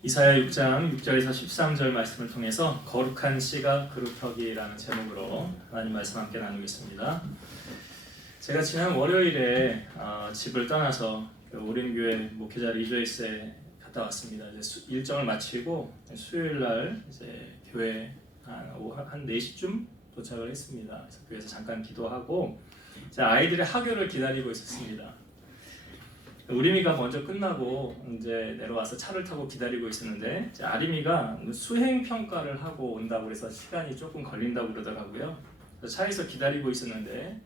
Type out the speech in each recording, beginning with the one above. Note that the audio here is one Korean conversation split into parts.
이사야 6장 6절에서 13절 말씀을 통해서 거룩한 씨가 그루터기라는 제목으로 하나님 말씀 함께 나누겠습니다. 제가 지난 월요일에 집을 떠나서 오림교회 목회자 리조이스에 갔다 왔습니다. 이제 일정을 마치고 수요일 날 이제 교회 한 4시쯤 도착을 했습니다. 그래서 교회에서 잠깐 기도하고 아이들의 하교를 기다리고 있었습니다. 우림이가 먼저 끝나고 이제 내려와서 차를 타고 기다리고 있었는데 아림이가 수행 평가를 하고 온다고 그래서 시간이 조금 걸린다고 그러더라고요. 차에서 기다리고 있었는데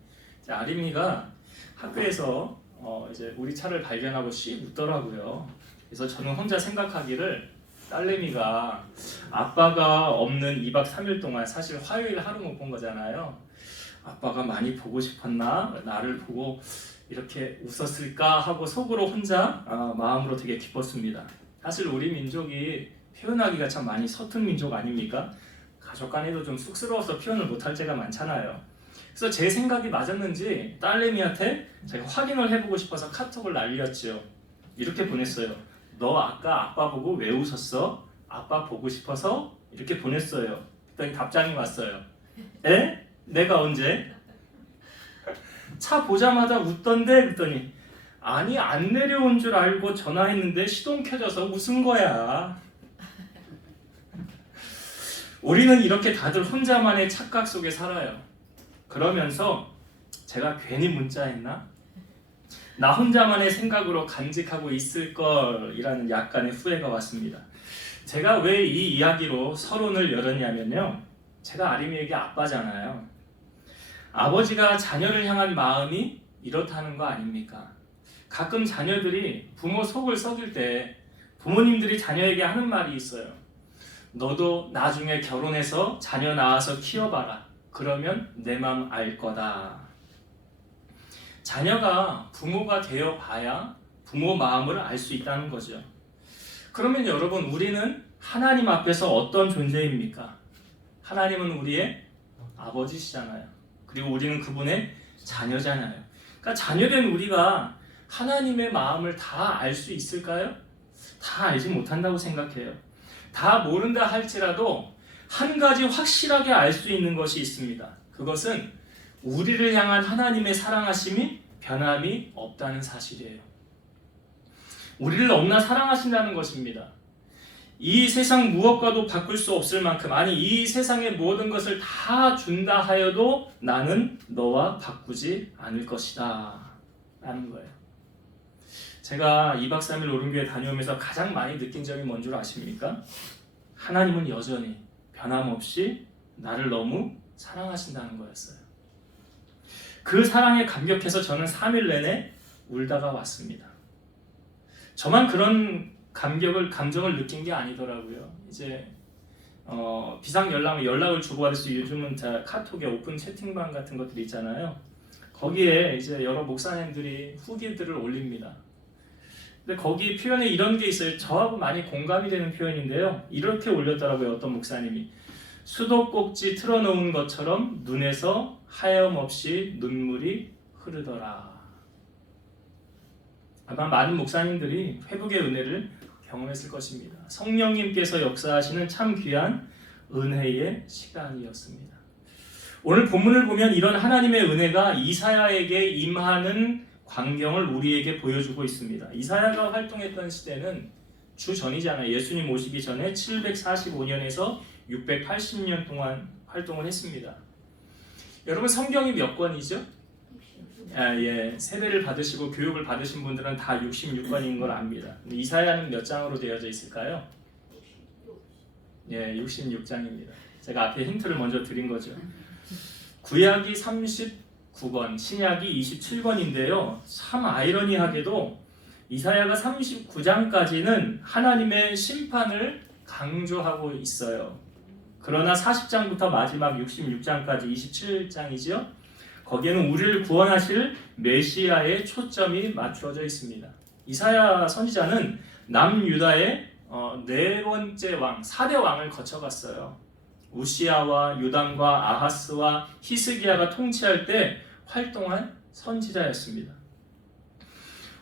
아림이가 학교에서 이제 우리 차를 발견하고 씩 웃더라고요. 그래서 저는 혼자 생각하기를 딸내미가 아빠가 없는 2박 3일 동안 사실 화요일 하루 못 본 거잖아요. 아빠가 많이 보고 싶었나? 나를 보고 이렇게 웃었을까 하고 속으로 혼자 마음으로 되게 기뻤습니다. 사실 우리 민족이 표현하기가 참 많이 서툰 민족 아닙니까? 가족 간에도 좀 쑥스러워서 표현을 못할 때가 많잖아요. 그래서 제 생각이 맞았는지 딸내미한테 제가 확인을 해보고 싶어서 카톡을 날렸죠. 이렇게 보냈어요. 너 아까 아빠 보고 왜 웃었어? 아빠 보고 싶어서? 이렇게 보냈어요. 그랬더니 답장이 왔어요. 에? 내가 언제? 차 보자마자 웃던데? 그랬더니 아니 안 내려온 줄 알고 전화했는데 시동 켜져서 웃은 거야. 우리는 이렇게 다들 혼자만의 착각 속에 살아요. 그러면서 제가 괜히 문자했나? 나 혼자만의 생각으로 간직하고 있을 걸이라는 약간의 후회가 왔습니다. 제가 왜 이 이야기로 서론을 열었냐면요. 제가 아림이에게 아빠잖아요. 아버지가 자녀를 향한 마음이 이렇다는 거 아닙니까? 가끔 자녀들이 부모 속을 썩일 때 부모님들이 자녀에게 하는 말이 있어요. 너도 나중에 결혼해서 자녀 낳아서 키워봐라. 그러면 내 맘 알 거다. 자녀가 부모가 되어 봐야 부모 마음을 알 수 있다는 거죠. 그러면 여러분, 우리는 하나님 앞에서 어떤 존재입니까? 하나님은 우리의 아버지시잖아요. 그리고 우리는 그분의 자녀잖아요. 그러니까 자녀된 우리가 하나님의 마음을 다 알 수 있을까요? 다 알지 못한다고 생각해요. 다 모른다 할지라도 한 가지 확실하게 알 수 있는 것이 있습니다. 그것은 우리를 향한 하나님의 사랑하심이 변함이 없다는 사실이에요. 우리를 너무나 사랑하신다는 것입니다. 이 세상 무엇과도 바꿀 수 없을 만큼, 아니 이 세상의 모든 것을 다 준다 하여도 나는 너와 바꾸지 않을 것이다 라는 거예요. 제가 2박 3일 오름교회 다녀오면서 가장 많이 느낀 점이 뭔 줄 아십니까? 하나님은 여전히 변함없이 나를 너무 사랑하신다는 거였어요. 그 사랑에 감격해서 저는 3일 내내 울다가 왔습니다. 저만 그런 감정을 느낀 게 아니더라고요. 이제 비상 연락을 주고받을 수 요즘은 카톡에 오픈 채팅방 같은 것들이 있잖아요. 거기에 이제 여러 목사님들이 후기들을 올립니다. 근데 거기 표현에 이런 게 있어요. 저하고 많이 공감이 되는 표현인데요. 이렇게 올렸더라고요. 어떤 목사님이 수도꼭지 틀어놓은 것처럼 눈에서 하염없이 눈물이 흐르더라. 아마 많은 목사님들이 회복의 은혜를 경험했을 것입니다. 성령님께서 역사하시는 참 귀한 은혜의 시간이었습니다. 오늘 본문을 보면 이런 하나님의 은혜가 이사야에게 임하는 광경을 우리에게 보여주고 있습니다. 이사야가 활동했던 시대는 주전이잖아요. 예수님 오시기 전에 745년에서 680년 동안 활동을 했습니다. 여러분, 성경이 몇 권이죠? 세례를 받으시고 교육을 받으신 분들은 다 66권인 걸 압니다. 이사야는 몇 장으로 되어져 있을까요? 66장입니다. 제가 앞에 힌트를 먼저 드린 거죠. 구약이 39권, 신약이 27권인데요. 참 아이러니하게도 이사야가 39장까지는 하나님의 심판을 강조하고 있어요. 그러나 40장부터 마지막 66장까지 27장이죠. 거기에는 우리를 구원하실 메시아의 초점이 맞춰져 있습니다. 이사야 선지자는 남유다의 네 번째 왕, 4대 왕을 거쳐갔어요. 우시야와 요담과 아하스와 히스기야가 통치할 때 활동한 선지자였습니다.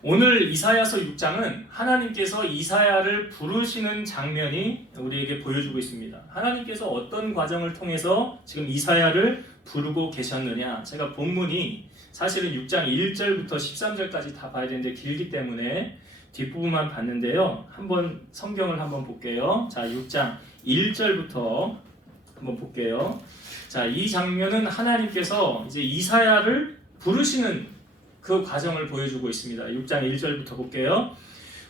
오늘 이사야서 6장은 하나님께서 이사야를 부르시는 장면이 우리에게 보여주고 있습니다. 하나님께서 어떤 과정을 통해서 지금 이사야를 부르고 계셨느냐. 제가 본문이 사실은 6장 1절부터 13절까지 다 봐야 되는데 길기 때문에 뒷부분만 봤는데요. 한번 성경을 한번 볼게요. 자, 6장 1절부터 한번 볼게요. 자, 이 장면은 하나님께서 이제 이사야를 부르시는 그 과정을 보여주고 있습니다. 6장 1절부터 볼게요.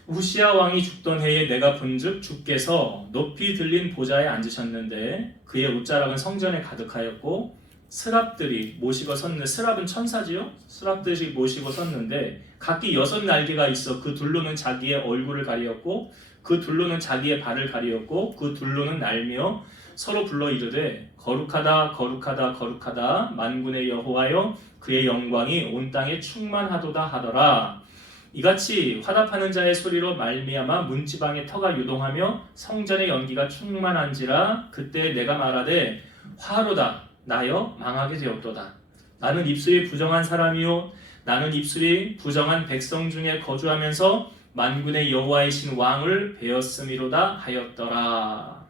우시야 왕이 죽던 해에 내가 본즉 주께서 높이 들린 보좌에 앉으셨는데 그의 옷자락은 성전에 가득하였고 스랍들이 모시고 섰는데, 스랍은 천사지요? 스랍들이 모시고 섰는데 각기 6날개가 있어 그 둘로는 자기의 얼굴을 가리었고 그 둘로는 자기의 발을 가리었고 그 둘로는 날며 서로 불러 이르되 거룩하다 거룩하다 거룩하다 만군의 여호와여 그의 영광이 온 땅에 충만하도다 하더라. 이같이 화답하는 자의 소리로 말미암아 문지방의 터가 유동하며 성전의 연기가 충만한지라. 그때 내가 말하되 화로다 나여 망하게 되었도다. 나는 입술이 부정한 사람이요 나는 입술이 부정한 백성 중에 거주하면서 만군의 여호와이신 왕을 배웠음이로다 하였더라.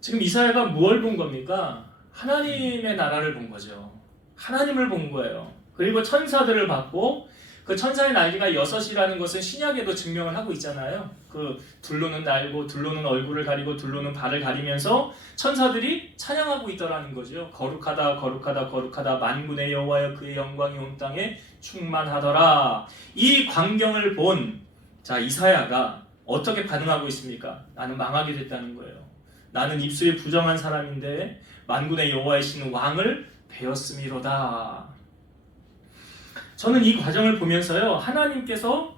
지금 이사야가 무엇을 본 겁니까? 하나님의 나라를 본 거죠. 하나님을 본 거예요. 그리고 천사들을 봤고, 그 천사의 날개가 6이라는 것은 신약에도 증명을 하고 있잖아요. 그 둘로는 날고 둘로는 얼굴을 가리고 둘로는 발을 가리면서 천사들이 찬양하고 있더라는 거죠. 거룩하다 거룩하다 거룩하다 만군의 여호와여 그의 영광이 온 땅에 충만하더라. 이 광경을 본 이사야가 어떻게 반응하고 있습니까? 나는 망하게 됐다는 거예요. 나는 입술이 부정한 사람인데 만군의 여호와이신 왕을 배웠음이로다. 저는 이 과정을 보면서요, 하나님께서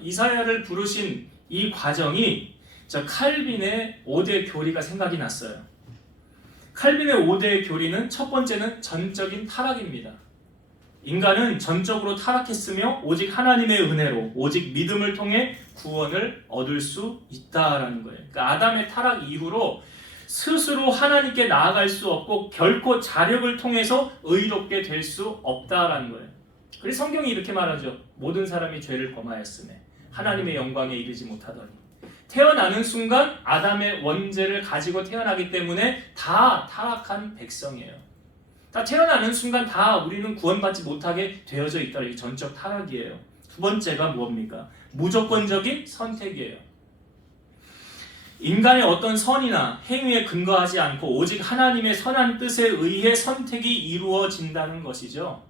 이사야를 부르신 이 과정이 칼빈의 5대 교리가 생각이 났어요. 칼빈의 5대 교리는 첫 번째는 전적인 타락입니다. 인간은 전적으로 타락했으며 오직 하나님의 은혜로, 오직 믿음을 통해 구원을 얻을 수 있다라는 거예요. 그러니까 아담의 타락 이후로 스스로 하나님께 나아갈 수 없고 결코 자력을 통해서 의롭게 될 수 없다라는 거예요. 그래서 성경이 이렇게 말하죠. 모든 사람이 죄를 범하였으며 하나님의 영광에 이르지 못하더니. 태어나는 순간 아담의 원죄를 가지고 태어나기 때문에 다 타락한 백성이에요. 다 태어나는 순간 다 우리는 구원받지 못하게 되어져 있다. 이게 전적 타락이에요. 두 번째가 뭡니까? 무조건적인 선택이에요. 인간의 어떤 선이나 행위에 근거하지 않고 오직 하나님의 선한 뜻에 의해 선택이 이루어진다는 것이죠.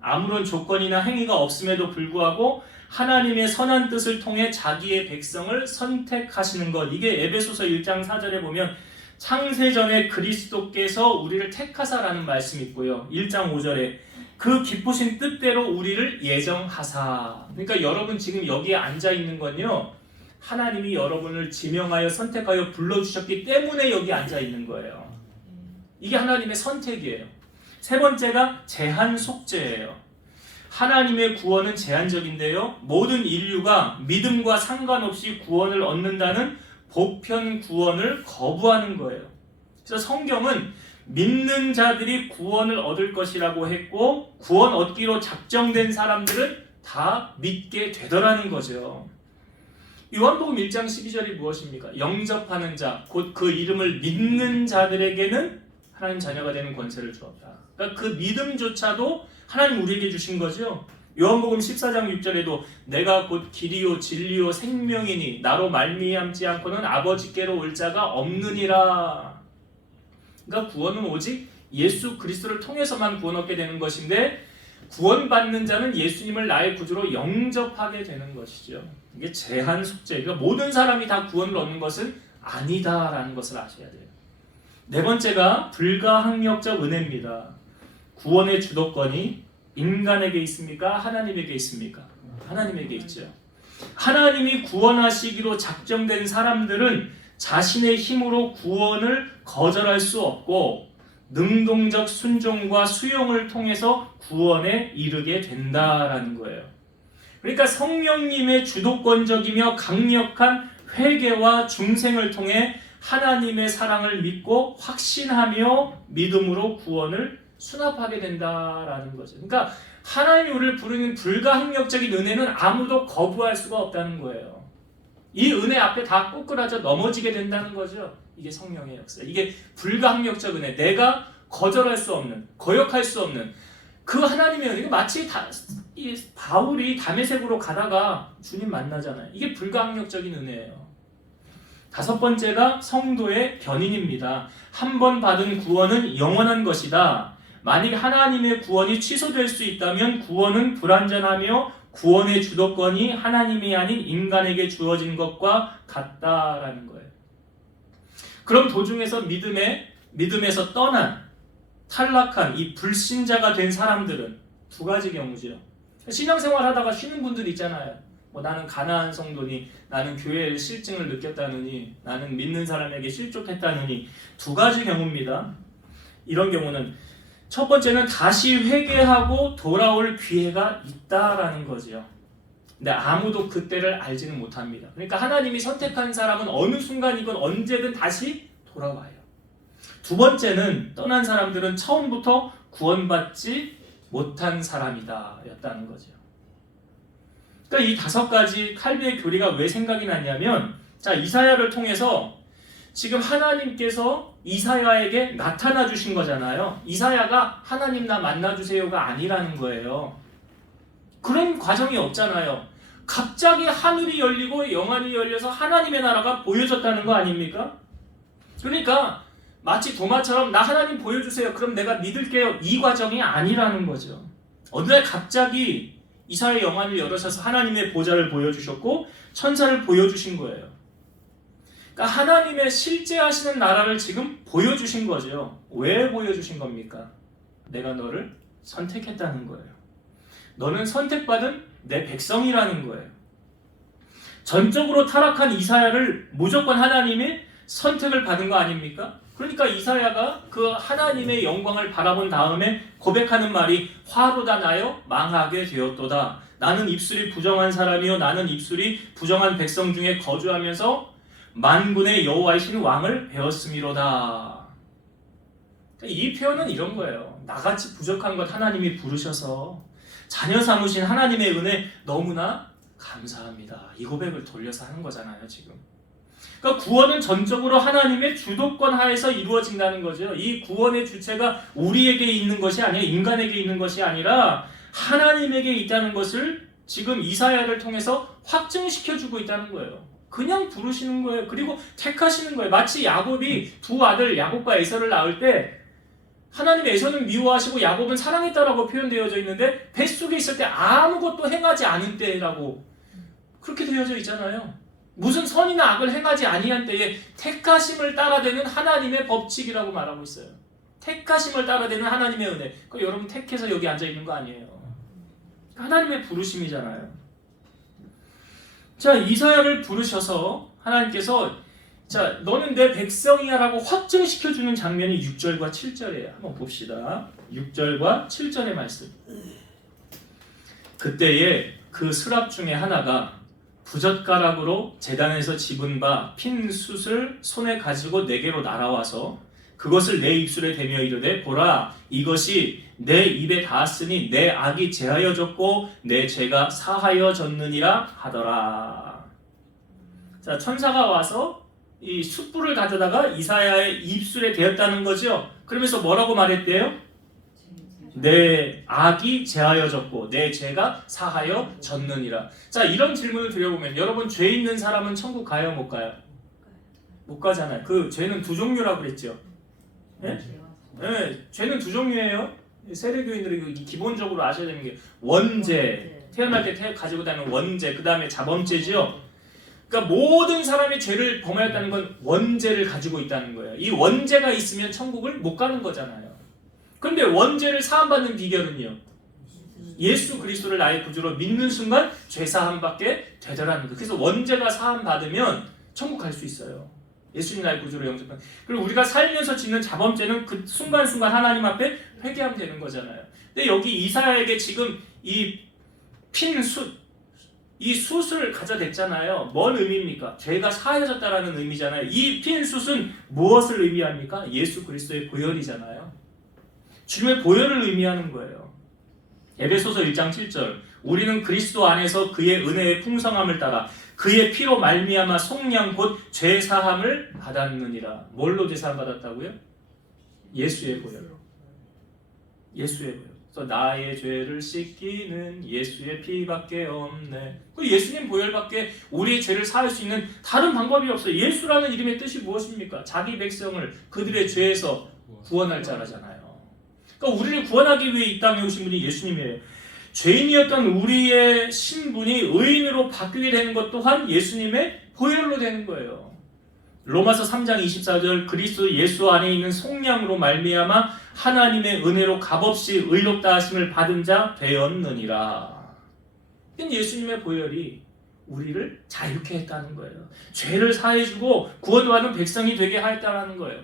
아무런 조건이나 행위가 없음에도 불구하고 하나님의 선한 뜻을 통해 자기의 백성을 선택하시는 것. 이게 에베소서 1장 4절에 보면 창세전에 그리스도께서 우리를 택하사라는 말씀이 있고요. 1장 5절에 그 기쁘신 뜻대로 우리를 예정하사. 그러니까 여러분 지금 여기에 앉아 있는 건요, 하나님이 여러분을 지명하여 선택하여 불러주셨기 때문에 여기 앉아 있는 거예요. 이게 하나님의 선택이에요. 세 번째가 제한 속죄예요. 하나님의 구원은 제한적인데요, 모든 인류가 믿음과 상관없이 구원을 얻는다는 보편 구원을 거부하는 거예요. 그래서 성경은 믿는 자들이 구원을 얻을 것이라고 했고 구원 얻기로 작정된 사람들은 다 믿게 되더라는 거죠. 요한복음 1장 12절이 무엇입니까? 영접하는 자, 곧 그 이름을 믿는 자들에게는 하나님 자녀가 되는 권세를 주었다. 그러니까 그 믿음조차도 하나님 우리에게 주신 거죠. 요한복음 14장 6절에도 내가 곧 길이요 진리요 생명이니 나로 말미암지 않고는 아버지께로 올 자가 없느니라. 그러니까 구원은 오직 예수 그리스도를 통해서만 구원 얻게 되는 것인데, 구원받는 자는 예수님을 나의 구주로 영접하게 되는 것이죠. 이게 제한 속죄. 그러니까 모든 사람이 다 구원을 얻는 것은 아니다라는 것을 아셔야 돼요. 네 번째가 불가항력적 은혜입니다. 구원의 주도권이 인간에게 있습니까? 하나님에게 있습니까? 하나님에게 있죠. 하나님이 구원하시기로 작정된 사람들은 자신의 힘으로 구원을 거절할 수 없고 능동적 순종과 수용을 통해서 구원에 이르게 된다라는 거예요. 그러니까 성령님의 주도권적이며 강력한 회개와 중생을 통해 하나님의 사랑을 믿고 확신하며 믿음으로 구원을 수납하게 된다라는 거죠. 그러니까 하나님이 우리를 부르는 불가항력적인 은혜는 아무도 거부할 수가 없다는 거예요. 이 은혜 앞에 다 꼬꾸라져 넘어지게 된다는 거죠. 이게 성령의 역사. 이게 불가항력적 은혜. 내가 거절할 수 없는, 거역할 수 없는 그 하나님의 은혜. 마치 이 바울이 다메섹으로 가다가 주님 만나잖아요. 이게 불가항력적인 은혜예요. 다섯 번째가 성도의 견인입니다. 한 번 받은 구원은 영원한 것이다. 만일 하나님의 구원이 취소될 수 있다면 구원은 불완전하며 구원의 주도권이 하나님이 아닌 인간에게 주어진 것과 같다라는 거예요. 그럼 도중에서 믿음에서 떠난 탈락한 이 불신자가 된 사람들은 두 가지 경우죠. 신앙생활 하다가 쉬는 분들 있잖아요. 뭐 나는 가난한 성도니, 나는 교회의 실증을 느꼈다느니, 나는 믿는 사람에게 실족했다느니, 두 가지 경우입니다. 이런 경우는 첫 번째는 다시 회개하고 돌아올 기회가 있다라는 거죠. 근데 아무도 그때를 알지는 못합니다. 그러니까 하나님이 선택한 사람은 어느 순간이건 언제든 다시 돌아와요. 두 번째는 떠난 사람들은 처음부터 구원받지 못한 사람이다 였다는 거죠. 그러니까 이 다섯 가지 칼비의 교리가 왜 생각이 났냐면, 자, 이사야를 통해서 지금 하나님께서 이사야에게 나타나 주신 거잖아요. 이사야가 하나님 나 만나주세요가 아니라는 거예요. 그런 과정이 없잖아요. 갑자기 하늘이 열리고 영안이 열려서 하나님의 나라가 보여졌다는 거 아닙니까? 그러니까 마치 도마처럼 나 하나님 보여주세요. 그럼 내가 믿을게요. 이 과정이 아니라는 거죠. 어느 날 갑자기 이사야의 영안을 열어셔서 하나님의 보좌를 보여주셨고 천사를 보여주신 거예요. 그러니까 하나님의 실제 하시는 나라를 지금 보여주신 거죠. 왜 보여주신 겁니까? 내가 너를 선택했다는 거예요. 너는 선택받은 내 백성이라는 거예요. 전적으로 타락한 이사야를 무조건 하나님이 선택을 받은 거 아닙니까? 그러니까 이사야가 그 하나님의 영광을 바라본 다음에 고백하는 말이 화로다 나여 망하게 되었도다. 나는 입술이 부정한 사람이요 나는 입술이 부정한 백성 중에 거주하면서 만군의 여호와이신 왕을 배웠음이로다. 이 표현은 이런 거예요. 나같이 부족한 것 하나님이 부르셔서 자녀 삼으신 하나님의 은혜 너무나 감사합니다. 이 고백을 돌려서 하는 거잖아요, 지금. 그러니까 구원은 전적으로 하나님의 주도권 하에서 이루어진다는 거죠. 이 구원의 주체가 우리에게 있는 것이 아니라 인간에게 있는 것이 아니라 하나님에게 있다는 것을 지금 이사야를 통해서 확증시켜주고 있다는 거예요. 그냥 부르시는 거예요. 그리고 택하시는 거예요. 마치 야곱이 두 아들 야곱과 에서를 낳을 때 하나님 에서는 미워하시고 야곱은 사랑했다라고 표현되어져 있는데 뱃속에 있을 때 아무것도 행하지 않은 때라고 그렇게 되어져 있잖아요. 무슨 선이나 악을 행하지 아니한 때에 택하심을 따라되는 하나님의 법칙이라고 말하고 있어요. 택하심을 따라되는 하나님의 은혜. 여러분 택해서 여기 앉아 있는 거 아니에요. 하나님의 부르심이잖아요. 자, 이사야를 부르셔서 하나님께서 자, 너는 내 백성이야 라고 확증시켜주는 장면이 6절과 7절이에요. 한번 봅시다. 6절과 7절의 말씀. 그때에 그 스랍 중에 하나가 부젓가락으로 제단에서 집은 바 핀 숯을 손에 가지고 내게로 날아와서 그것을 내 입술에 대며 이르되 보라 이것이 내 입에 닿았으니 내 악이 제하여졌고 내 죄가 사하여졌느니라 하더라. 자, 천사가 와서 이 숯불을 가져다가 이사야의 입술에 대었다는 거죠. 그러면서 뭐라고 말했대요? 내 악이 제하여졌고 내 죄가 사하여졌느니라. 자, 이런 질문을 드려보면 여러분 죄 있는 사람은 천국 가요 못 가요? 못 가잖아요. 그 죄는 두 종류라고 그랬죠. 네? 네, 죄는 두 종류예요. 세례교인들이 기본적으로 아셔야 되는 게 원죄, 태어날 때 가지고 다니는 원죄, 그 다음에 자범죄죠. 그러니까 모든 사람이 죄를 범하였다는 건 원죄를 가지고 있다는 거예요. 이 원죄가 있으면 천국을 못 가는 거잖아요. 그런데 원죄를 사함받는 비결은요, 예수 그리스도를 나의 구주로 믿는 순간 죄사함받게 되더라는 거예요. 그래서 원죄가 사함받으면 천국 갈 수 있어요. 예수님 나의 구주로 영접한. 그리고 우리가 살면서 짓는 자범죄는 그 순간순간 하나님 앞에 회개하면 되는 거잖아요. 근데 여기 이사야에게 지금 이 핀 숯, 이 숯을 가져댔잖아요. 뭔 의미입니까? 죄가 사해졌다라는 의미잖아요. 이 핀 숯은 무엇을 의미합니까? 예수 그리스도의 보혈이잖아요. 주님의 보혈을 의미하는 거예요. 에베소서 1장 7절 우리는 그리스도 안에서 그의 은혜의 풍성함을 따라 그의 피로 말미암아 속량 곧 죄사함을 받았느니라. 뭘로 죄사함 받았다고요? 예수의 보혈로. 예수의 보혈. 그래서 나의 죄를 씻기는 예수의 피밖에 없네. 그 예수님 보혈밖에 우리의 죄를 사할 수 있는 다른 방법이 없어요. 예수라는 이름의 뜻이 무엇입니까? 자기 백성을 그들의 죄에서 구원할 자라잖아요. 그러니까 우리를 구원하기 위해 이 땅에 오신 분이 예수님이에요. 죄인이었던 우리의 신분이 의인으로 바뀌게 되는 것 또한 예수님의 보혈로 되는 거예요. 로마서 3장 24절 그리스도 예수 안에 있는 속량으로 말미암아 하나님의 은혜로 값없이 의롭다 하심을 받은 자 되었느니라. 예수님의 보혈이 우리를 자유케 했다는 거예요. 죄를 사해주고 구원받은 백성이 되게 하였다는 거예요.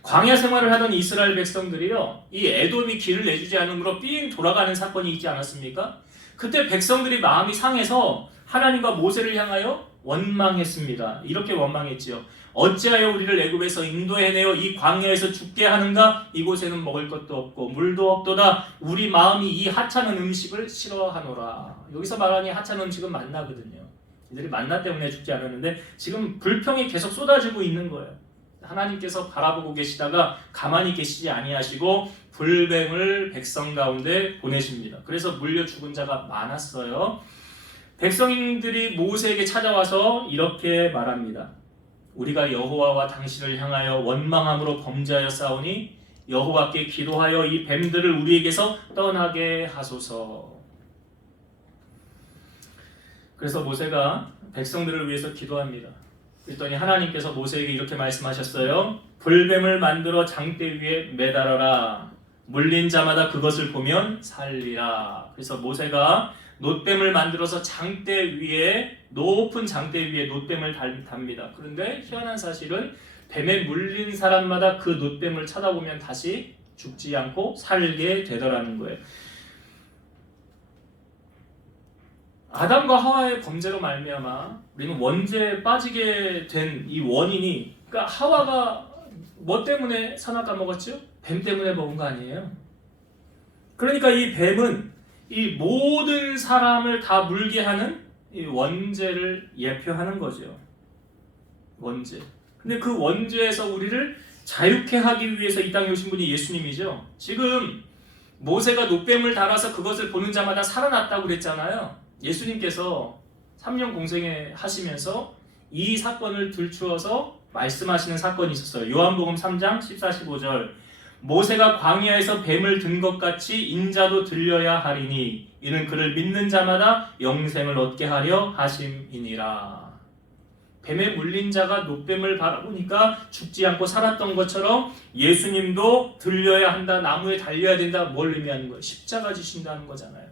광야 생활을 하던 이스라엘 백성들이요, 이 에돔이 길을 내주지 않으므로 삥 돌아가는 사건이 있지 않았습니까? 그때 백성들이 마음이 상해서 하나님과 모세를 향하여 원망했습니다. 이렇게 원망했지요. 어찌하여 우리를 애굽에서 인도해내어 이 광야에서 죽게 하는가? 이곳에는 먹을 것도 없고 물도 없도다. 우리 마음이 이 하찮은 음식을 싫어하노라. 여기서 말하는 하찮은 음식은 만나거든요. 이들이 만나 때문에 죽지 않았는데 지금 불평이 계속 쏟아지고 있는 거예요. 하나님께서 바라보고 계시다가 가만히 계시지 아니하시고 불뱀을 백성 가운데 보내십니다. 그래서 물려 죽은 자가 많았어요. 백성들이 모세에게 찾아와서 이렇게 말합니다. 우리가 여호와와 당신을 향하여 원망함으로 범죄하여 싸우니 여호와께 기도하여 이 뱀들을 우리에게서 떠나게 하소서. 그래서 모세가 백성들을 위해서 기도합니다. 그랬더니 하나님께서 모세에게 이렇게 말씀하셨어요. 불뱀을 만들어 장대 위에 매달아라. 물린 자마다 그것을 보면 살리라. 그래서 모세가 놋뱀을 만들어서 장대 위에, 높은 장대 위에 놋뱀을 답니다. 그런데 희한한 사실은 뱀에 물린 사람마다 그 놋뱀을 쳐다보면 다시 죽지 않고 살게 되더라는 거예요. 아담과 하와의 범죄로 말미암아 우리는 원죄에 빠지게 된 이 원인이, 그러니까 하와가 뭐 때문에 선악과 먹었죠? 뱀 때문에 먹은 거 아니에요? 그러니까 이 뱀은 이 모든 사람을 다 물게 하는 이 원죄를 예표하는 거죠. 원죄. 근데 그 원죄에서 우리를 자유케 하기 위해서 이 땅에 오신 분이 예수님이죠. 지금 모세가 놋뱀을 달아서 그것을 보는 자마다 살아났다고 그랬잖아요. 예수님께서 3년 공생에 하시면서 이 사건을 들추어서 말씀하시는 사건이 있었어요. 요한복음 3장 14, 15절 모세가 광야에서 뱀을 든 것 같이 인자도 들려야 하리니 이는 그를 믿는 자마다 영생을 얻게 하려 하심이니라. 뱀에 물린 자가 놋뱀을 바라보니까 죽지 않고 살았던 것처럼 예수님도 들려야 한다, 나무에 달려야 된다. 뭘 의미하는 거예요? 십자가 지신다는 거잖아요.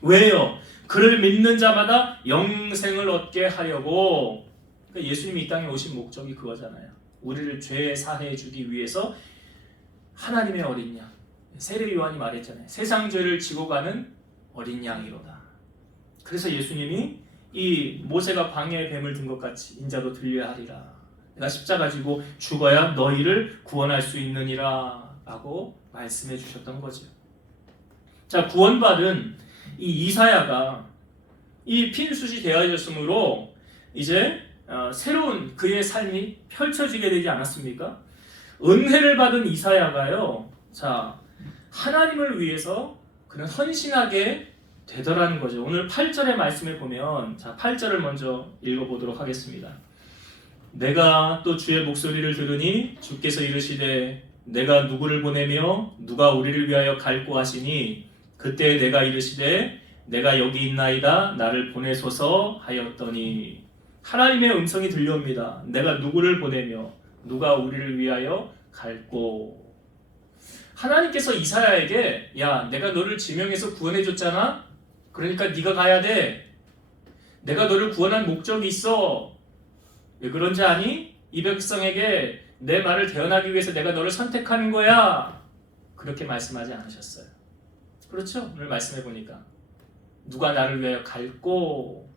왜요? 그를 믿는 자마다 영생을 얻게 하려고. 그러니까 예수님이 이 땅에 오신 목적이 그거잖아요. 우리를 죄 사해 주기 위해서 하나님의 어린 양, 세례 요한이 말했잖아요. 세상 죄를 지고 가는 어린 양이로다. 그래서 예수님이 이 모세가 광야에 뱀을 든 것 같이 인자도 들려야 하리라. 내가 십자가 지고 죽어야 너희를 구원할 수 있느니라 라고 말씀해 주셨던 거죠. 자, 구원받은 이 이사야가 이 핀숫이 되어졌으므로 이제 새로운 그의 삶이 펼쳐지게 되지 않았습니까? 은혜를 받은 이사야가요, 자, 하나님을 위해서 그는 헌신하게 되더라는 거죠. 오늘 8절의 말씀에 보면, 자, 8절을 먼저 읽어보도록 하겠습니다. 내가 또 주의 목소리를 들으니 주께서 이르시되 내가 누구를 보내며 누가 우리를 위하여 갈고 하시니 그때 내가 이르시되 내가 여기 있나이다 나를 보내소서 하였더니. 하나님의 음성이 들려옵니다. 내가 누구를 보내며 누가 우리를 위하여 갈고. 하나님께서 이사야에게 야, 내가 너를 지명해서 구원해줬잖아. 그러니까 네가 가야 돼. 내가 너를 구원한 목적이 있어. 왜 그런지 아니? 이 백성에게 내 말을 대언하기 위해서 내가 너를 선택하는 거야. 그렇게 말씀하지 않으셨어요. 그렇죠? 오늘 말씀해 보니까 누가 나를 위하여 갈고.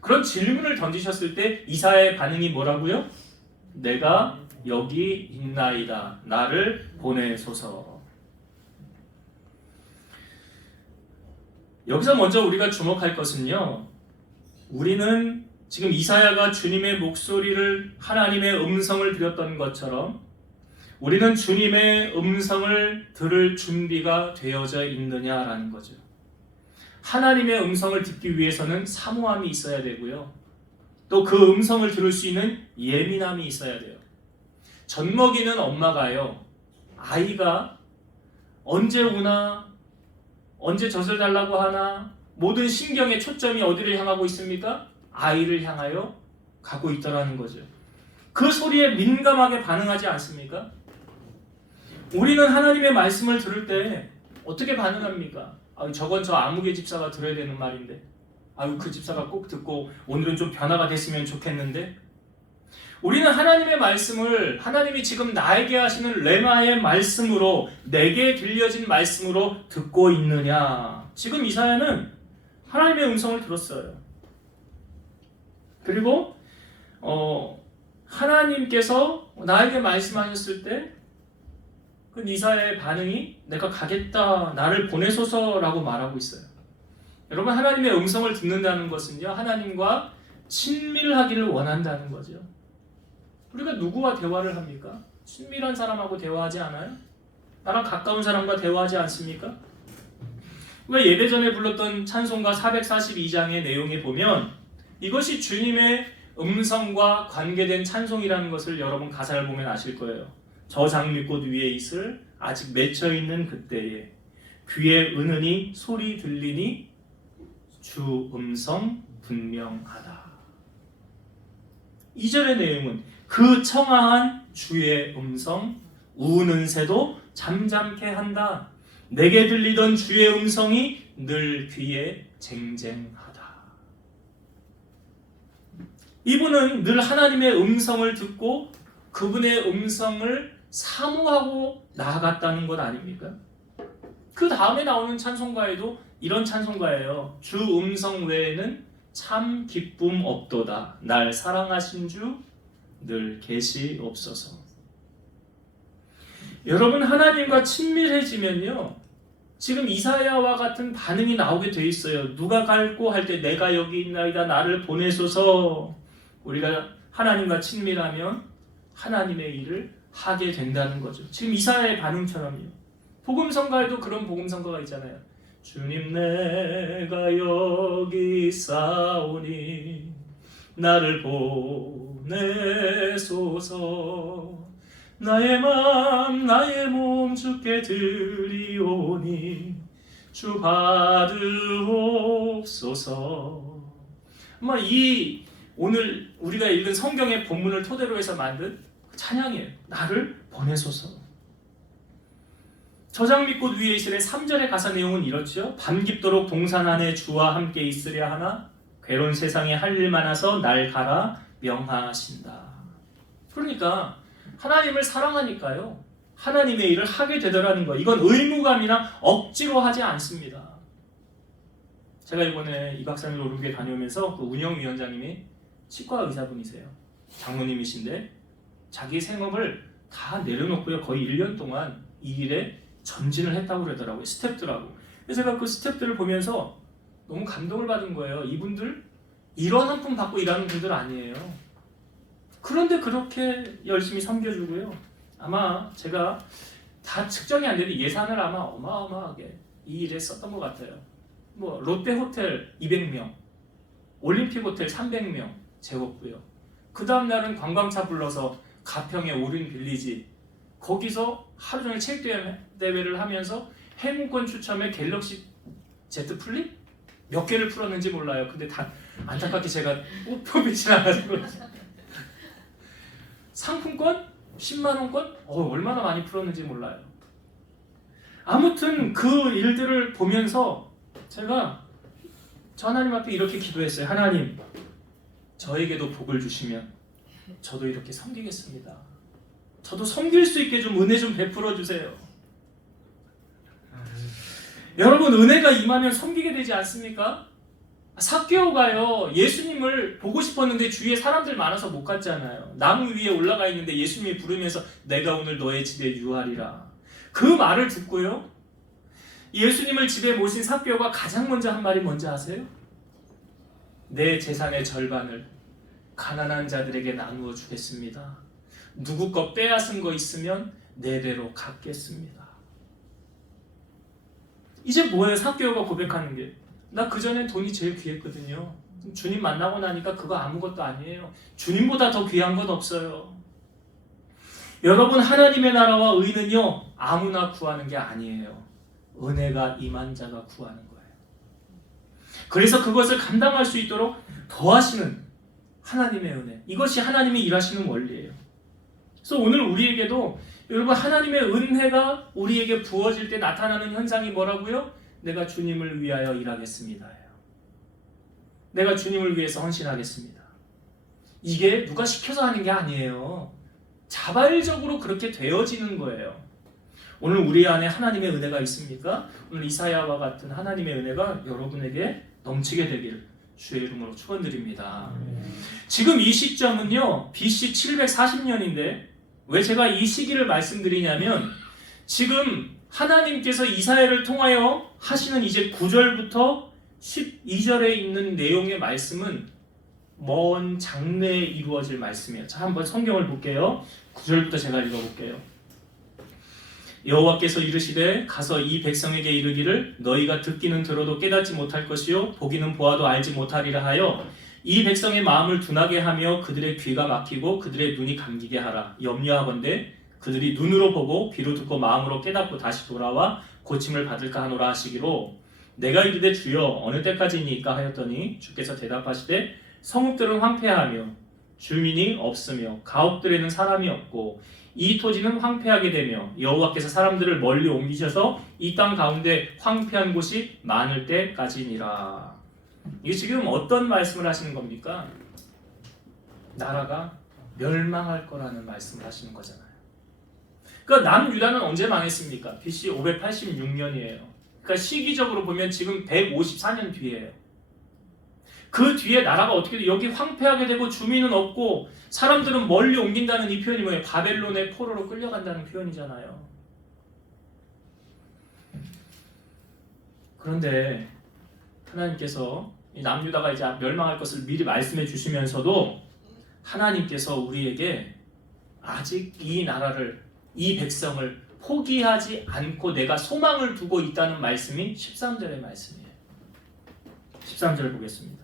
그런 질문을 던지셨을 때 이사야의 반응이 뭐라고요? 내가 여기 있나이다. 나를 보내소서. 여기서 먼저 우리가 주목할 것은요, 우리는 지금 이사야가 주님의 목소리를, 하나님의 음성을 들었던 것처럼 우리는 주님의 음성을 들을 준비가 되어져 있느냐라는 거죠. 하나님의 음성을 듣기 위해서는 사모함이 있어야 되고요, 또 그 음성을 들을 수 있는 예민함이 있어야 돼요. 젖먹이는 엄마가요, 아이가 언제 우나, 언제 젖을 달라고 하나, 모든 신경의 초점이 어디를 향하고 있습니까? 아이를 향하여 가고 있다라는 거죠. 그 소리에 민감하게 반응하지 않습니까? 우리는 하나님의 말씀을 들을 때 어떻게 반응합니까? 저건 저 아무개 집사가 들어야 되는 말인데, 그 집사가 꼭 듣고 오늘은 좀 변화가 됐으면 좋겠는데. 우리는 하나님의 말씀을, 하나님이 지금 나에게 하시는 레마의 말씀으로, 내게 들려진 말씀으로 듣고 있느냐. 지금 이사야는 하나님의 음성을 들었어요. 그리고 하나님께서 나에게 말씀하셨을 때 그 이사야의 반응이 내가 가겠다, 나를 보내소서라고 말하고 있어요. 여러분, 하나님의 음성을 듣는다는 것은요, 하나님과 친밀하기를 원한다는 거죠. 우리가 누구와 대화를 합니까? 친밀한 사람하고 대화하지 않아요? 나랑 가까운 사람과 대화하지 않습니까? 왜 예배 전에 불렀던 찬송가 442장의 내용에 보면 이것이 주님의 음성과 관계된 찬송이라는 것을 여러분 가사를 보면 아실 거예요. 저 장미꽃 위에 있을 아직 맺혀있는 그때에 귀에 은은히 소리 들리니 주 음성 분명하다. 2절의 내용은 그 청아한 주의 음성, 우는 새도 잠잠케 한다. 내게 들리던 주의 음성이 늘 귀에 쟁쟁하다. 이분은 늘 하나님의 음성을 듣고 그분의 음성을 사모하고 나아갔다는 것 아닙니까? 그 다음에 나오는 찬송가에도 이런 찬송가예요. 주 음성 외에는 참 기쁨 없도다. 날 사랑하신 주 늘 계시옵소서. 여러분, 하나님과 친밀해지면요, 지금 이사야와 같은 반응이 나오게 돼 있어요. 누가 갈고 할 때 내가 여기 있나이다, 나를 보내소서. 우리가 하나님과 친밀하면 하나님의 일을 하게 된다는 거죠. 지금 이사야의 반응처럼요. 복음성가에도 그런 복음성가가 있잖아요. 주님, 내가 여기 있사오니 나를 보내소서. 나의 마음 나의 몸 주께 드리오니 주 받으옵소서. 아마 이 오늘 우리가 읽은 성경의 본문을 토대로 해서 만든 찬양이에요. 나를 보내소서. 저장미꽃 위에 있으래 3절의 가사 내용은 이렇죠. 밤 깊도록 동산 안에 주와 함께 있으려 하나 괴로운 세상에 할 일 많아서 날 가라 명하신다. 그러니까 하나님을 사랑하니까요, 하나님의 일을 하게 되더라는 거. 이건 의무감이나 억지로 하지 않습니다. 제가 이번에 2박 3일 오르게 다녀오면서 그 운영위원장님이 치과 의사분이세요. 장모님이신데 자기 생업을 다 내려놓고요, 거의 1년 동안 이 일에 전진을 했다고 그러더라고요. 스태프들하고. 그래서 제가 그 스태프들을 보면서 너무 감동을 받은 거예요. 이분들 이런 한 푼 받고 일하는 분들 아니에요. 그런데 그렇게 열심히 섬겨주고요. 아마 제가 다 측정이 안 되는데 예산을 아마 어마어마하게 이 일에 썼던 것 같아요. 뭐 롯데호텔 200명, 올림픽호텔 300명 재웠고요. 그 다음 날은 관광차 불러서 가평의 오륜 빌리지, 거기서 하루 종일 체육대회를 하면서 행운권 추첨에 갤럭시 Z 플립? 몇 개를 풀었는지 몰라요. 근데 다 안타깝게 제가 뽑히진 않아서 상품권? 10만원권? 얼마나 많이 풀었는지 몰라요. 아무튼 그 일들을 보면서 제가 저 하나님 앞에 이렇게 기도했어요. 하나님, 저에게도 복을 주시면 저도 이렇게 섬기겠습니다. 저도 섬길 수 있게 좀 은혜 좀 베풀어 주세요. 여러분, 은혜가 임하면 섬기게 되지 않습니까? 삭개오가요, 예수님을 보고 싶었는데 주위에 사람들 많아서 못 갔잖아요. 나무 위에 올라가 있는데 예수님이 부르면서 내가 오늘 너의 집에 유하리라. 그 말을 듣고요, 예수님을 집에 모신 삭개오가 가장 먼저 한 말이 뭔지 아세요? 내 재산의 절반을 가난한 자들에게 나누어 주겠습니다. 누구 것 빼앗은 거 있으면 내 배로 갚겠습니다. 이제 뭐예요? 삭개오가 고백하는 게, 나 그전엔 돈이 제일 귀했거든요. 주님 만나고 나니까 그거 아무것도 아니에요. 주님보다 더 귀한 건 없어요. 여러분, 하나님의 나라와 의는요, 아무나 구하는 게 아니에요. 은혜가 임한 자가 구하는 거예요. 그래서 그것을 감당할 수 있도록 더하시는 하나님의 은혜, 이것이 하나님이 일하시는 원리예요. 그래서 오늘 우리에게도 여러분, 하나님의 은혜가 우리에게 부어질 때 나타나는 현상이 뭐라고요? 내가 주님을 위하여 일하겠습니다. 내가 주님을 위해서 헌신하겠습니다. 이게 누가 시켜서 하는 게 아니에요. 자발적으로 그렇게 되어지는 거예요. 오늘 우리 안에 하나님의 은혜가 있습니까? 오늘 이사야와 같은 하나님의 은혜가 여러분에게 넘치게 되길 주의 이름으로 축원드립니다. 지금 이 시점은요, BC 740년인데 왜 제가 이 시기를 말씀드리냐면, 지금 하나님께서 이사야를 통하여 하시는 이제 9절부터 12절에 있는 내용의 말씀은 먼 장래에 이루어질 말씀이에요. 자, 한번 성경을 볼게요. 9절부터 제가 읽어볼게요. 여호와께서 이르시되 가서 이 백성에게 이르기를 너희가 듣기는 들어도 깨닫지 못할 것이요 보기는 보아도 알지 못하리라 하여 이 백성의 마음을 둔하게 하며 그들의 귀가 막히고 그들의 눈이 감기게 하라. 염려하건대 그들이 눈으로 보고 귀로 듣고 마음으로 깨닫고 다시 돌아와 고침을 받을까 하노라 하시기로 내가 이르되 주여 어느 때까지니까 하였더니 주께서 대답하시되 성읍들은 황폐하며 주민이 없으며 가옥들에는 사람이 없고 이 토지는 황폐하게 되며 여호와께서 사람들을 멀리 옮기셔서 이 땅 가운데 황폐한 곳이 많을 때까지니라. 이게 지금 어떤 말씀을 하시는 겁니까? 나라가 멸망할 거라는 말씀을 하시는 거잖아요. 그러니까 남유다는 언제 망했습니까? BC 586년이에요. 그러니까 시기적으로 보면 지금 154년 뒤에요. 그 뒤에 나라가 어떻게 돼? 여기 황폐하게 되고 주민은 없고 사람들은 멀리 옮긴다는 이 표현이 뭐예요? 바벨론의 포로로 끌려간다는 표현이잖아요. 그런데 하나님께서 이 남유다가 이제 멸망할 것을 미리 말씀해 주시면서도 하나님께서 우리에게 아직 이 나라를, 이 백성을 포기하지 않고 내가 소망을 두고 있다는 말씀이 13절의 말씀이에요. 13절 보겠습니다.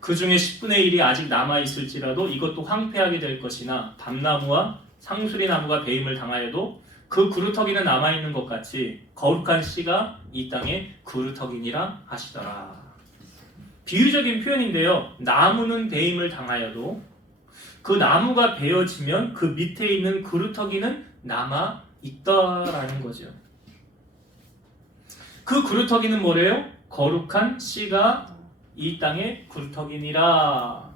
그 중에 10분의 1이 아직 남아있을지라도 이것도 황폐하게 될 것이나 밤나무와 상수리나무가 배임을 당하여도 그 그루터기는 남아있는 것 같이 거룩한 씨가 이 땅에 그루터기니라 하시더라. 비유적인 표현인데요. 나무는 배임을 당하여도 그 나무가 베어지면 그 밑에 있는 그루터기는 남아있다라는 거죠. 그 그루터기는 뭐래요? 거룩한 씨가 이 땅의 그루터기니라.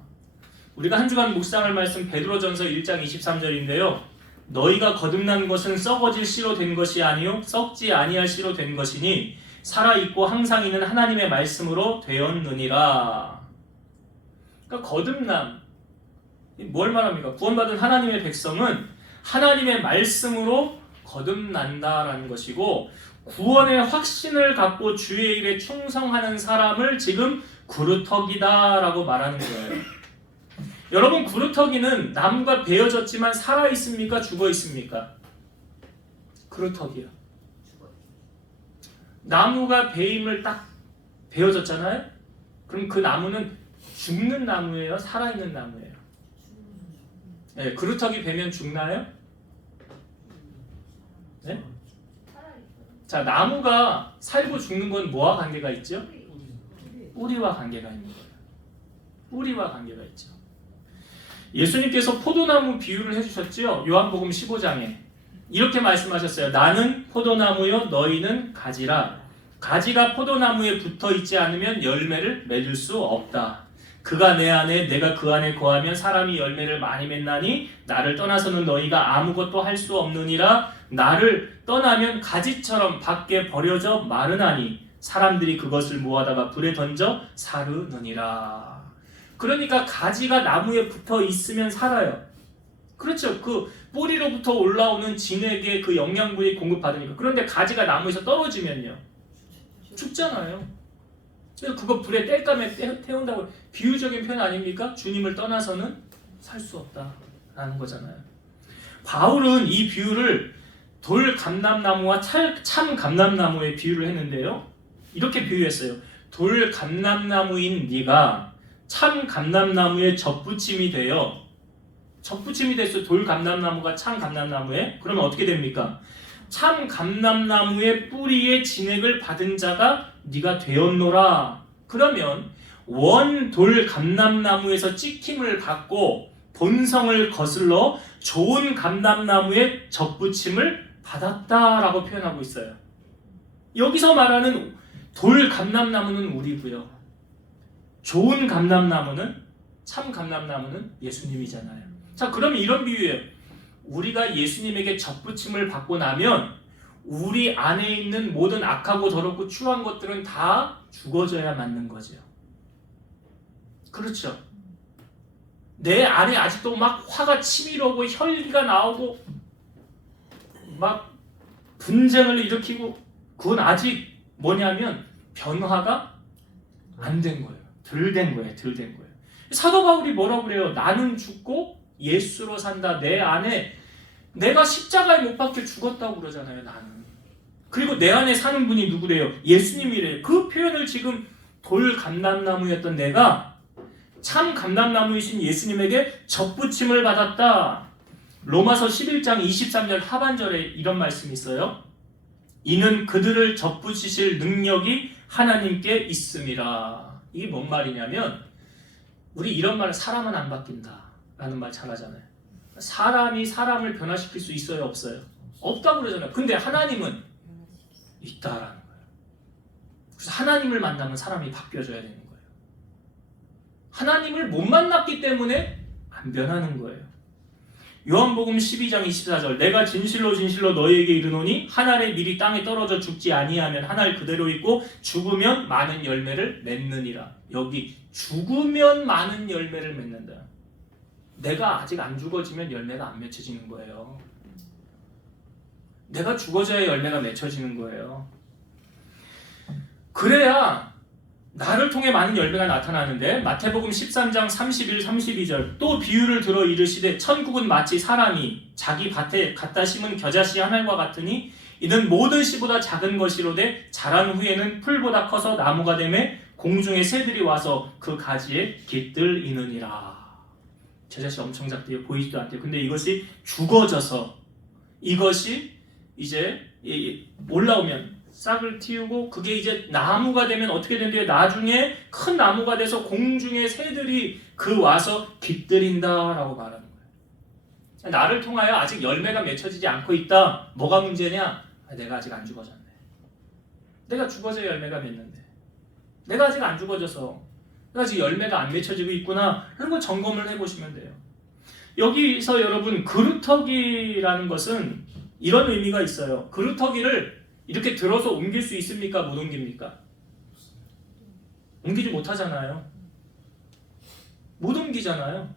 우리가 한 주간 묵상할 말씀 베드로전서 1장 23절인데요. 너희가 거듭난 것은 썩어질 씨로 된 것이 아니요 썩지 아니할 씨로 된 것이니 살아있고 항상 있는 하나님의 말씀으로 되었느니라. 그러니까 거듭남, 뭘 말합니까? 구원받은 하나님의 백성은 하나님의 말씀으로 거듭난다라는 것이고, 구원의 확신을 갖고 주의 일에 충성하는 사람을 지금 그루터기다라고 말하는 거예요. 여러분, 그루터기는 나무가 베어졌지만 살아있습니까? 죽어있습니까? 그루터기야. 나무가 베임을 딱 베어졌잖아요? 그럼 그 나무는 죽는 나무예요? 살아있는 나무예요? 네, 그루터기 베면 죽나요? 네? 자, 나무가 살고 죽는 건 뭐와 관계가 있죠? 뿌리와 관계가 있는 거예요. 뿌리와 관계가 있죠. 예수님께서 포도나무 비유를 해주셨죠? 요한복음 15장에 이렇게 말씀하셨어요. 나는 포도나무요 너희는 가지라. 가지가 포도나무에 붙어있지 않으면 열매를 맺을 수 없다. 그가 내 안에 내가 그 안에 거하면 사람이 열매를 많이 맺나니 나를 떠나서는 너희가 아무것도 할 수 없느니라. 나를 떠나면 가지처럼 밖에 버려져 마르나니 사람들이 그것을 모아다가 불에 던져 사르느니라. 그러니까 가지가 나무에 붙어 있으면 살아요. 그렇죠. 그 뿌리로부터 올라오는 진에게 그 영양분이 공급받으니까. 그런데 가지가 나무에서 떨어지면요, 죽잖아요. 그거 불에 땔감에 태운다고 비유적인 표현 아닙니까? 주님을 떠나서는 살 수 없다라는 거잖아요. 바울은 이 비유를 돌 감람나무와 참 감람나무에 비유를 했는데요. 이렇게 비유했어요. 돌 감람나무인 네가 참 감람나무에 접붙임이 되어 접붙임이 됐어요. 돌 감람나무가 참 감람나무에. 그러면 어떻게 됩니까? 참 감람나무의 뿌리의 진액을 받은 자가 네가 되었노라. 그러면 원 돌 감람나무에서 찍힘을 받고 본성을 거슬러 좋은 감람나무의 접붙임을 받았다라고 표현하고 있어요. 여기서 말하는 돌 감람나무는 우리고요. 좋은 감람나무는 참 감람나무는 예수님이잖아요. 자, 그러면 이런 비유예요. 우리가 예수님에게 접붙임을 받고 나면 우리 안에 있는 모든 악하고 더럽고 추한 것들은 다 죽어져야 맞는 거죠. 그렇죠. 내 안에 아직도 막 화가 치밀어오고 혈기가 나오고 막 분쟁을 일으키고 그건 아직 뭐냐면 변화가 안 된 거예요. 덜 된 거예요. 사도 바울이 뭐라고 그래요? 나는 죽고 예수로 산다. 내 안에 내가 십자가에 못 박혀 죽었다고 그러잖아요. 나는. 그리고 내 안에 사는 분이 누구래요? 예수님이래요. 그 표현을 지금 돌 감람나무였던 내가 참 감람나무이신 예수님에게 접붙임을 받았다. 로마서 11장 23절 하반절에 이런 말씀이 있어요. 이는 그들을 접붙이실 능력이 하나님께 있음이라. 이게 뭔 말이냐면 우리 이런 말 사람은 안 바뀐다 라는 말 잘 하잖아요. 사람이 사람을 변화시킬 수 있어요? 없어요? 없다고 그러잖아요. 근데 하나님은 있다라는 거예요. 그래서 하나님을 만나면 사람이 바뀌어져야 되는 거예요. 하나님을 못 만났기 때문에 안 변하는 거예요. 요한복음 12장 24절 내가 진실로 진실로 너희에게 이르노니 한 알의 밀이 땅에 떨어져 죽지 아니하면 한 알 그대로 있고 죽으면 많은 열매를 맺느니라. 여기 죽으면 많은 열매를 맺는다. 내가 아직 안 죽어지면 열매가 안 맺혀지는 거예요. 내가 죽어져야 열매가 맺혀지는 거예요. 그래야 나를 통해 많은 열매가 나타나는데 마태복음 13장 31, 32절 또 비유를 들어 이르시되 천국은 마치 사람이 자기 밭에 갖다 심은 겨자씨 한 알과 같으니 이는 모든 씨보다 작은 것이로되 자란 후에는 풀보다 커서 나무가 되매 공중의 새들이 와서 그 가지에 깃들이느니라. 겨자씨 엄청 작대요. 보이지도 않대요. 근데 이것이 죽어져서 이것이 이제 올라오면 싹을 틔우고 그게 이제 나무가 되면 어떻게 된대요? 나중에 큰 나무가 돼서 공중의 새들이 그 와서 깃들인다라고 말하는 거예요. 나를 통하여 아직 열매가 맺혀지지 않고 있다. 뭐가 문제냐? 내가 아직 안 죽어졌네. 내가 죽어져야 열매가 맺는데 내가 아직 안 죽어져서 내가 아직 열매가 안 맺혀지고 있구나 하는 걸 점검을 해보시면 돼요. 여기서 여러분 그루터기라는 것은 이런 의미가 있어요. 그루터기를 이렇게 들어서 옮길 수 있습니까? 못 옮깁니까? 옮기지 못하잖아요. 못 옮기잖아요.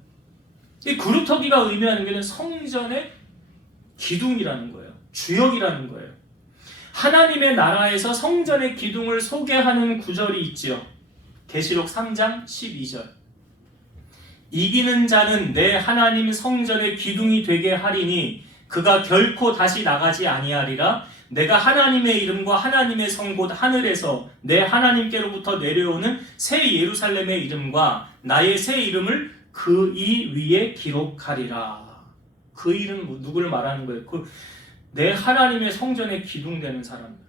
이 그루터기가 의미하는 게 성전의 기둥이라는 거예요. 주역이라는 거예요. 하나님의 나라에서 성전의 기둥을 소개하는 구절이 있지요. 계시록 3장 12절 이기는 자는 내 하나님 성전의 기둥이 되게 하리니 그가 결코 다시 나가지 아니하리라. 내가 하나님의 이름과 하나님의 성 곧 하늘에서 내 하나님께로부터 내려오는 새 예루살렘의 이름과 나의 새 이름을 그 이 위에 기록하리라. 그 이름 누구를 말하는 거예요? 내 하나님의 성전의 기둥 되는 사람들.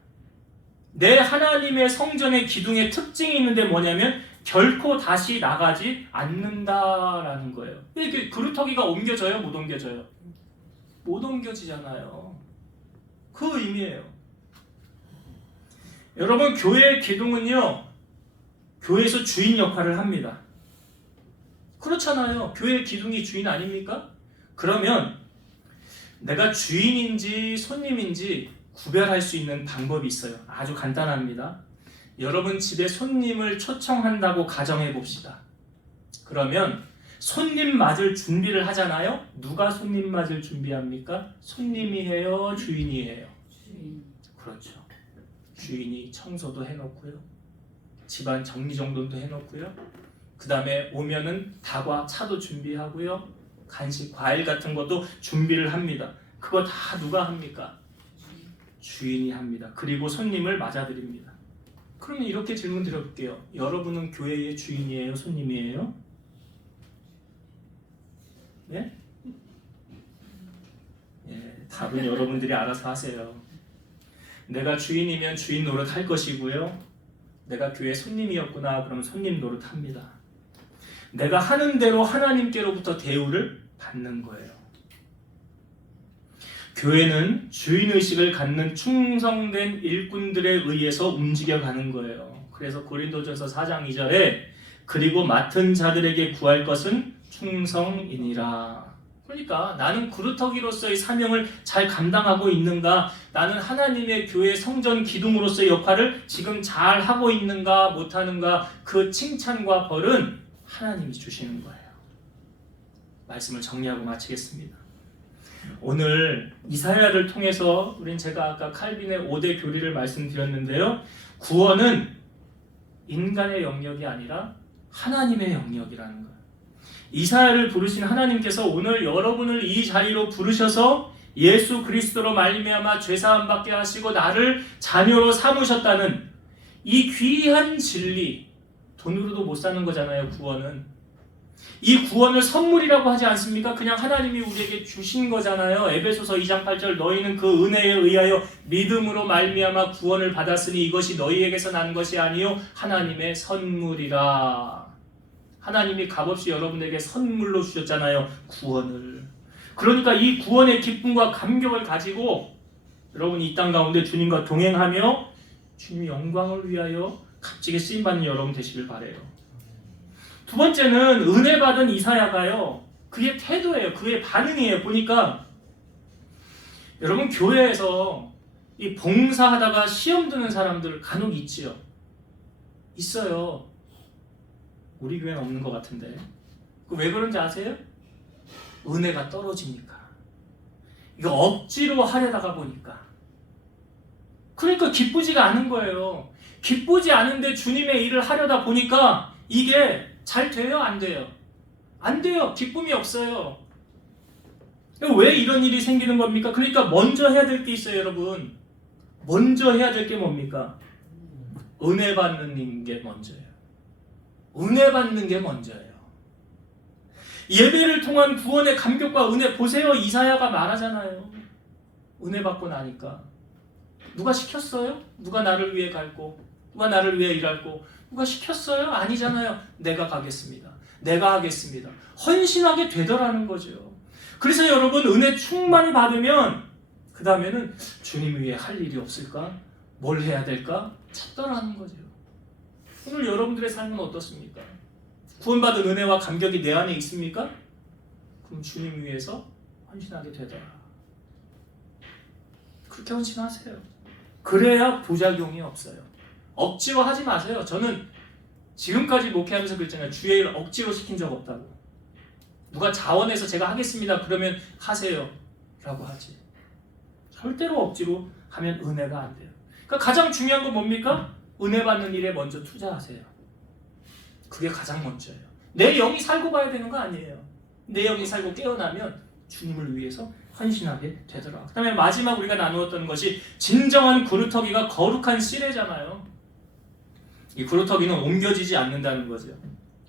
내 하나님의 성전의 기둥의 특징이 있는데 뭐냐면 결코 다시 나가지 않는다라는 거예요. 이게 그루터기가 옮겨져요? 못 옮겨져요? 못 옮겨지잖아요. 그 의미예요. 여러분 교회의 기둥은요 교회에서 주인 역할을 합니다. 그렇잖아요. 교회의 기둥이 주인 아닙니까? 그러면 내가 주인인지 손님인지 구별할 수 있는 방법이 있어요. 아주 간단합니다. 여러분 집에 손님을 초청한다고 가정해 봅시다. 그러면 손님 맞을 준비를 하잖아요. 누가 손님 맞을 준비합니까? 손님이 해요? 주인이 해요? 주인. 그렇죠. 주인이 청소도 해놓고요, 집안 정리정돈도 해놓고요, 그 다음에 오면은 다과 차도 준비하고요, 간식 과일 같은 것도 준비를 합니다. 그거 다 누가 합니까? 주인이 합니다. 그리고 손님을 맞아드립니다. 그러면 이렇게 질문 드려볼게요. 여러분은 교회의 주인이에요? 손님이에요? 예? 예, 답은 여러분들이 알아서 하세요. 내가 주인이면 주인 노릇 할 것이고요, 내가 교회 손님이었구나 그러면 손님 노릇 합니다. 내가 하는 대로 하나님께로부터 대우를 받는 거예요. 교회는 주인의식을 갖는 충성된 일꾼들에 의해서 움직여가는 거예요. 그래서 고린도전서 4장 2절에 그리고 맡은 자들에게 구할 것은 충성이니라. 그러니까 나는 그루터기로서의 사명을 잘 감당하고 있는가, 나는 하나님의 교회 성전 기둥으로서의 역할을 지금 잘 하고 있는가 못하는가, 그 칭찬과 벌은 하나님이 주시는 거예요. 말씀을 정리하고 마치겠습니다. 오늘 이사야를 통해서 제가 아까 칼빈의 5대 교리를 말씀드렸는데요, 구원은 인간의 영역이 아니라 하나님의 영역이라는 거예요. 이사야를 부르신 하나님께서 오늘 여러분을 이 자리로 부르셔서 예수 그리스도로 말미암아 죄사함 받게 하시고 나를 자녀로 삼으셨다는 이 귀한 진리, 돈으로도 못 사는 거잖아요. 구원은 이 구원을 선물이라고 하지 않습니까? 그냥 하나님이 우리에게 주신 거잖아요. 에베소서 2장 8절 너희는 그 은혜에 의하여 믿음으로 말미암아 구원을 받았으니 이것이 너희에게서 난 것이 아니요 하나님의 선물이라. 하나님이 값없이 여러분에게 선물로 주셨잖아요. 구원을. 그러니까 이 구원의 기쁨과 감격을 가지고 여러분이 이 땅 가운데 주님과 동행하며 주님의 영광을 위하여 값지게 쓰임받는 여러분 되시길 바라요. 두 번째는 은혜 받은 이사야가요, 그의 태도예요. 그의 반응이에요. 보니까 여러분 교회에서 이 봉사하다가 시험 드는 사람들 간혹 있지요. 있어요. 우리 교회는 없는 것 같은데. 왜 그런지 아세요? 은혜가 떨어지니까. 이거 억지로 하려다가 보니까. 그러니까 기쁘지가 않은 거예요. 기쁘지 않은데 주님의 일을 하려다 보니까 이게 잘 돼요? 안 돼요? 안 돼요. 기쁨이 없어요. 왜 이런 일이 생기는 겁니까? 그러니까 먼저 해야 될 게 있어요, 여러분. 먼저 해야 될 게 뭡니까? 은혜 받는 게 먼저예요. 은혜 받는 게 먼저예요. 예배를 통한 구원의 감격과 은혜, 보세요. 이사야가 말하잖아요. 은혜 받고 나니까. 누가 시켰어요? 누가 나를 위해 갈고, 누가 나를 위해 일할고, 누가 시켰어요? 아니잖아요. 내가 가겠습니다. 내가 하겠습니다. 헌신하게 되더라는 거죠. 그래서 여러분 은혜 충만히 받으면 그 다음에는 주님 위해 할 일이 없을까? 뭘 해야 될까? 찾더라는 거죠. 오늘 여러분들의 삶은 어떻습니까? 구원받은 은혜와 감격이 내 안에 있습니까? 그럼 주님 위해서 헌신하게 되더라. 그렇게 헌신하세요. 그래야 부작용이 없어요. 억지로 하지 마세요. 저는 지금까지 목회하면서 그랬잖아요. 주의 일 억지로 시킨 적 없다고. 누가 자원해서 제가 하겠습니다 그러면 하세요 라고 하지. 절대로 억지로 하면 은혜가 안 돼요. 그러니까 가장 중요한 건 뭡니까? 은혜 받는 일에 먼저 투자하세요. 그게 가장 먼저예요. 내 영이 살고 봐야 되는 거 아니에요. 내 영이 살고 깨어나면 주님을 위해서 헌신하게 되더라. 그 다음에 마지막 우리가 나누었던 것이 진정한 구루터기가 거룩한 씨래잖아요. 이 구루터기는 옮겨지지 않는다는 거죠.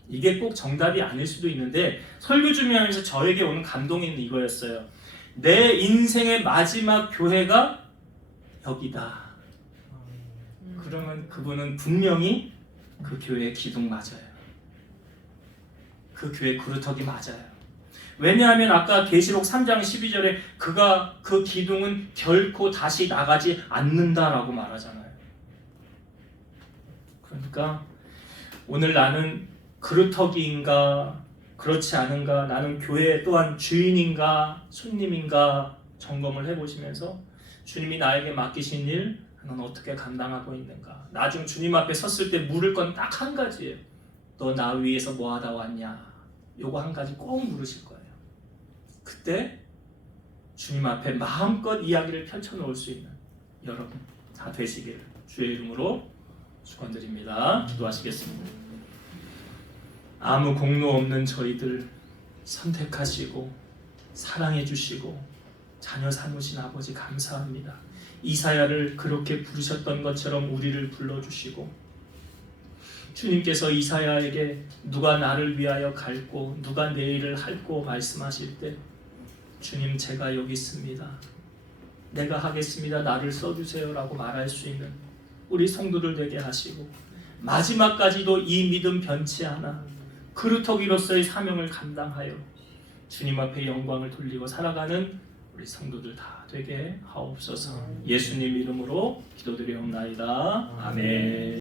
이게 꼭 정답이 아닐 수도 있는데 설교 준비하면서 저에게 오는 감동은 이거였어요. 내 인생의 마지막 교회가 여기다. 그러면 그분은 분명히 그 교회의 기둥 맞아요. 그 교회 구루터기 맞아요. 왜냐하면 아까 계시록 3장 12절에 그가 그 기둥은 결코 다시 나가지 않는다라고 말하잖아요. 그러니까 오늘 나는 그루터기인가 그렇지 않은가, 나는 교회 또한 주인인가 손님인가 점검을 해보시면서 주님이 나에게 맡기신 일 넌 어떻게 감당하고 있는가. 나중 주님 앞에 섰을 때 물을 건 딱 한 가지예요. 너 나 위해서 뭐 하다 왔냐. 요거 한 가지 꼭 물으실 거예요. 그때 주님 앞에 마음껏 이야기를 펼쳐놓을 수 있는 여러분 다 되시기를 주의 이름으로 축원드립니다. 기도하시겠습니다. 아무 공로 없는 저희들 선택하시고 사랑해 주시고 자녀 삼으신 아버지 감사합니다. 이사야를 그렇게 부르셨던 것처럼 우리를 불러주시고 주님께서 이사야에게 누가 나를 위하여 갈고 누가 내 일을 할고 말씀하실 때 주님 제가 여기 있습니다. 내가 하겠습니다. 나를 써주세요 라고 말할 수 있는 우리 성도들 되게 하시고 마지막까지도 이 믿음 변치 않아 그루터기로서의 사명을 감당하여 주님 앞에 영광을 돌리고 살아가는 우리 성도들 다 되게 하옵소서. 예수님 이름으로 기도드리옵나이다. 아멘.